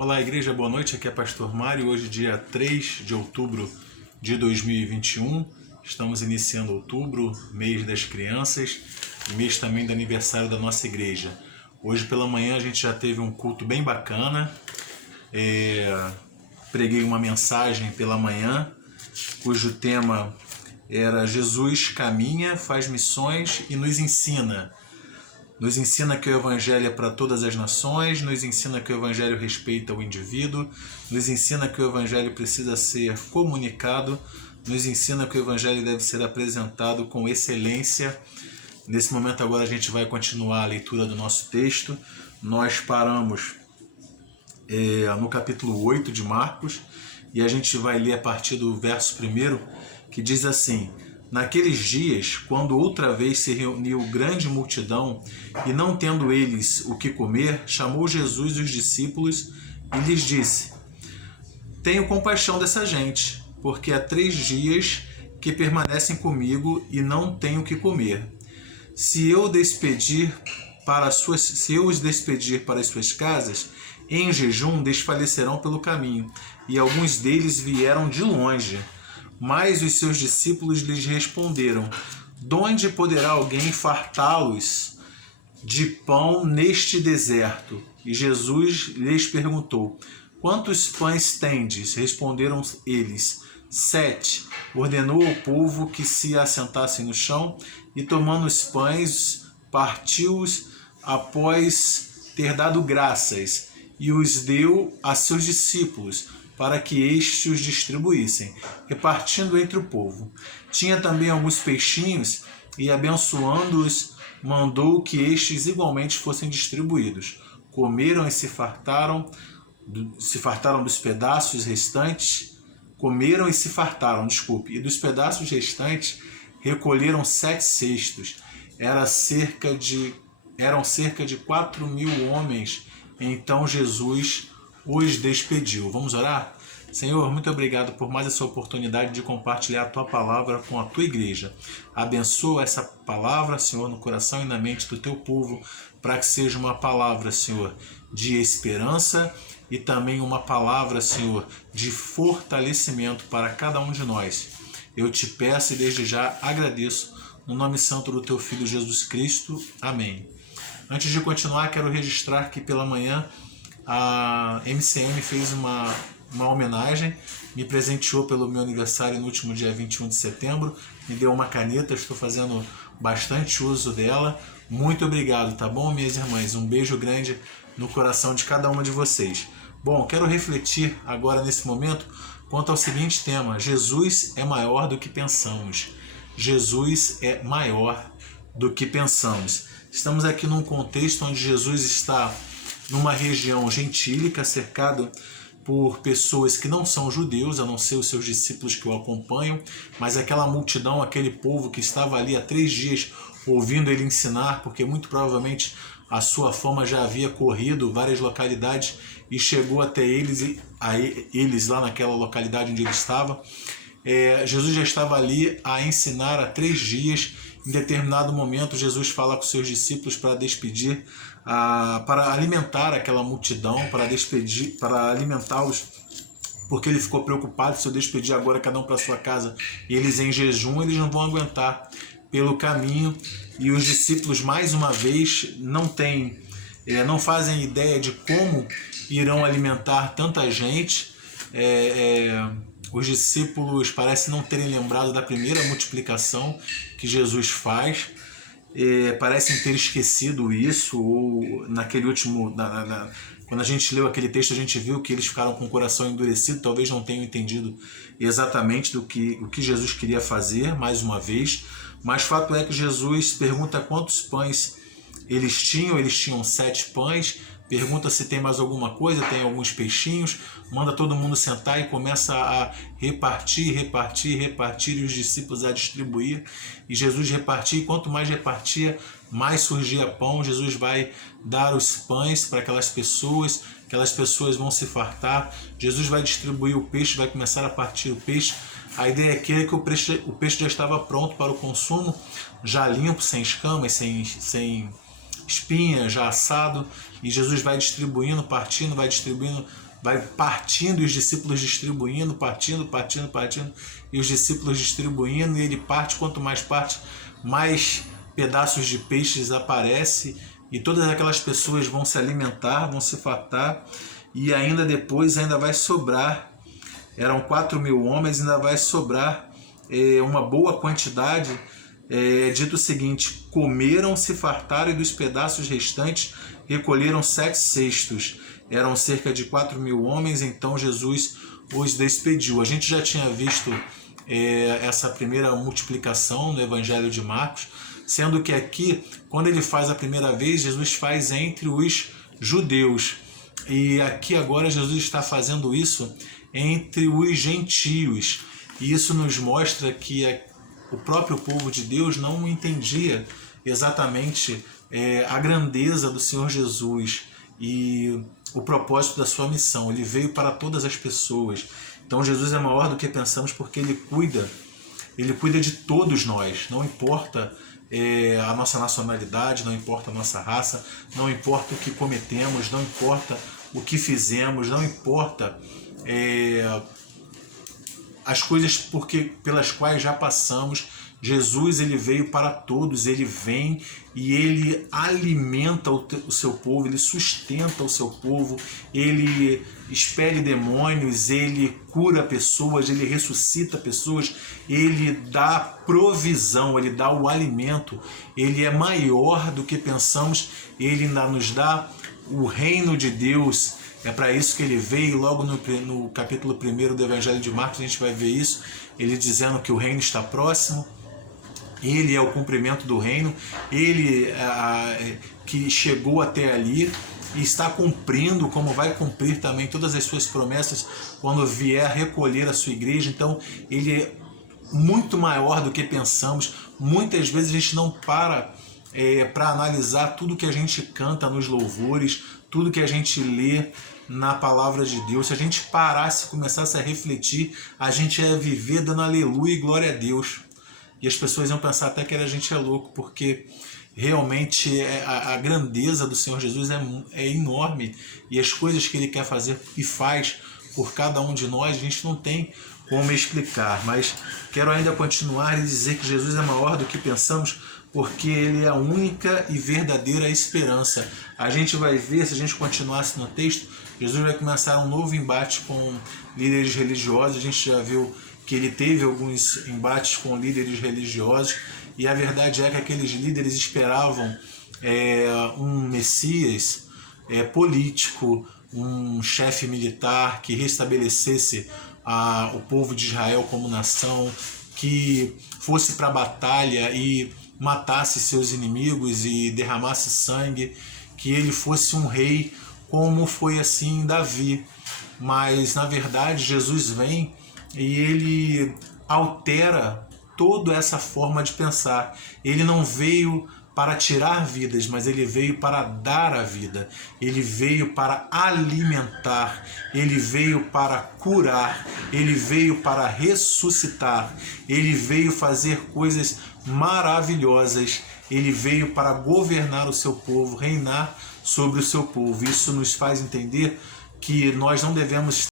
Olá, igreja, boa noite. Aqui é Pastor Mário. Hoje, dia 3 de outubro de 2021. Estamos iniciando outubro, mês das crianças e mês também do aniversário da nossa igreja. Hoje pela manhã a gente já teve um culto bem bacana. Preguei uma mensagem pela manhã, cujo tema era Jesus caminha, faz missões e nos ensina. Nos ensina que o Evangelho é para todas as nações, nos ensina que o Evangelho respeita o indivíduo, nos ensina que o Evangelho precisa ser comunicado, nos ensina que o Evangelho deve ser apresentado com excelência. Nesse momento agora a gente vai continuar a leitura do nosso texto. Nós paramos no capítulo 8 de Marcos e a gente vai ler a partir do verso 1, que diz assim: Naqueles dias, quando outra vez se reuniu grande multidão, e não tendo eles o que comer, chamou Jesus os discípulos e lhes disse: Tenho compaixão dessa gente, porque há 3 dias que permanecem comigo e não tenho o que comer. Se eu os despedir para as suas casas, em jejum desfalecerão pelo caminho, e alguns deles vieram de longe. Mas os seus discípulos lhes responderam: Donde poderá alguém fartá-los de pão neste deserto? E Jesus lhes perguntou: Quantos pães tendes? Responderam eles: 7. Ordenou ao povo que se assentassem no chão, e tomando os pães, partiu-os após ter dado graças, e os deu a seus discípulos, para que estes os distribuíssem, repartindo entre o povo. Tinha também alguns peixinhos, e abençoando-os, mandou que estes igualmente fossem distribuídos. Comeram e se fartaram dos pedaços restantes, e dos pedaços restantes recolheram 7 cestos. Eram cerca de 4.000 homens. Então Jesus os despediu. Vamos orar? Senhor, muito obrigado por mais essa oportunidade de compartilhar a Tua palavra com a Tua igreja. Abençoa essa palavra, Senhor, no coração e na mente do Teu povo, para que seja uma palavra, Senhor, de esperança e também uma palavra, Senhor, de fortalecimento para cada um de nós. Eu te peço e desde já agradeço, no nome santo do Teu Filho Jesus Cristo. Amém. Antes de continuar, quero registrar que pela manhã a MCM fez uma homenagem, me presenteou pelo meu aniversário no último dia 21 de setembro, me deu uma caneta, estou fazendo bastante uso dela. Muito obrigado, tá bom, minhas irmãs? Um beijo grande no coração de cada uma de vocês. Bom, quero refletir agora nesse momento quanto ao seguinte tema: Jesus é maior do que pensamos. Jesus é maior do que pensamos. Estamos aqui num contexto onde Jesus está numa região gentílica, cercado por pessoas que não são judeus, a não ser os seus discípulos que o acompanham, mas aquela multidão, aquele povo que estava ali há 3 dias ouvindo ele ensinar, porque muito provavelmente a sua fama já havia corrido várias localidades e chegou até eles lá naquela localidade onde ele estava. Jesus já estava ali a ensinar há 3 dias. Em determinado momento, Jesus fala com seus discípulos para despedir, para alimentar aquela multidão, para alimentá-los, porque ele ficou preocupado: se eu despedir agora cada um para sua casa e eles em jejum, eles não vão aguentar pelo caminho. E os discípulos, mais uma vez, não fazem ideia de como irão alimentar tanta gente. Os discípulos parecem não terem lembrado da primeira multiplicação que Jesus faz, parecem ter esquecido isso, ou naquele último, quando a gente leu aquele texto, a gente viu que eles ficaram com o coração endurecido, talvez não tenham entendido exatamente o que Jesus queria fazer, mais uma vez, mas fato é que Jesus pergunta quantos pães eles tinham 7 pães, pergunta se tem mais alguma coisa, tem alguns peixinhos, manda todo mundo sentar e começa a repartir, e os discípulos a distribuir, e Jesus repartia, e quanto mais repartia, mais surgia pão. Jesus vai dar os pães para aquelas pessoas vão se fartar, Jesus vai distribuir o peixe, vai começar a partir o peixe. A ideia aqui é que o peixe já estava pronto para o consumo, já limpo, sem escamas, sem espinha, já assado, e Jesus vai distribuindo, partindo, vai distribuindo vai partindo e os discípulos distribuindo, partindo, e os discípulos distribuindo, e ele parte, quanto mais parte, mais pedaços de peixes aparecem, e todas aquelas pessoas vão se alimentar, vão se fartar, e ainda depois ainda vai sobrar. Eram 4.000 homens, ainda vai sobrar uma boa quantidade. Dito o seguinte: comeram, se fartaram, e dos pedaços restantes recolheram 7 cestos. Eram cerca de 4.000 homens, então Jesus os despediu. A gente já tinha visto essa primeira multiplicação no Evangelho de Marcos, sendo que aqui, quando ele faz a primeira vez, Jesus faz entre os judeus. E aqui agora Jesus está fazendo isso entre os gentios. E isso nos mostra que o próprio povo de Deus não entendia exatamente a grandeza do Senhor Jesus e o propósito da sua missão. Ele veio para todas as pessoas. Então Jesus é maior do que pensamos, porque ele cuida de todos nós. Não importa a nossa nacionalidade, não importa a nossa raça, não importa o que cometemos, não importa o que fizemos, não importa as coisas pelas quais já passamos. Jesus, ele veio para todos, ele vem e ele alimenta o seu povo, ele sustenta o seu povo, ele expele demônios, ele cura pessoas, ele ressuscita pessoas, ele dá provisão, ele dá o alimento, ele é maior do que pensamos, ele ainda nos dá o reino de Deus. É para isso que ele veio. Logo no capítulo 1 do Evangelho de Marcos a gente vai ver isso, ele dizendo que o reino está próximo. Ele é o cumprimento do reino, ele que chegou até ali e está cumprindo, como vai cumprir também todas as suas promessas quando vier recolher a sua igreja. Então ele é muito maior do que pensamos. Muitas vezes a gente não para analisar tudo que a gente canta nos louvores, tudo que a gente lê na palavra de Deus. Se a gente parasse e começasse a refletir, a gente ia viver dando aleluia e glória a Deus. E as pessoas iam pensar até que a gente é louco, porque realmente a grandeza do Senhor Jesus é enorme, e as coisas que ele quer fazer e faz por cada um de nós, a gente não tem como explicar. Mas quero ainda continuar e dizer que Jesus é maior do que pensamos, porque ele é a única e verdadeira esperança. A gente vai ver, se a gente continuasse no texto, Jesus vai começar um novo embate com líderes religiosos. A gente já viu que ele teve alguns embates com líderes religiosos, e a verdade é que aqueles líderes esperavam um Messias político, um chefe militar que restabelecesse o povo de Israel como nação, que fosse para a batalha e matasse seus inimigos e derramasse sangue, que ele fosse um rei como foi assim Davi. Mas na verdade Jesus vem e ele altera toda essa forma de pensar. Ele não veio para tirar vidas, mas ele veio para dar a vida. Ele veio para alimentar, ele veio para curar, ele veio para ressuscitar, ele veio fazer coisas maravilhosas, ele veio para governar o seu povo, reinar sobre o seu povo. Isso nos faz entender que nós não devemos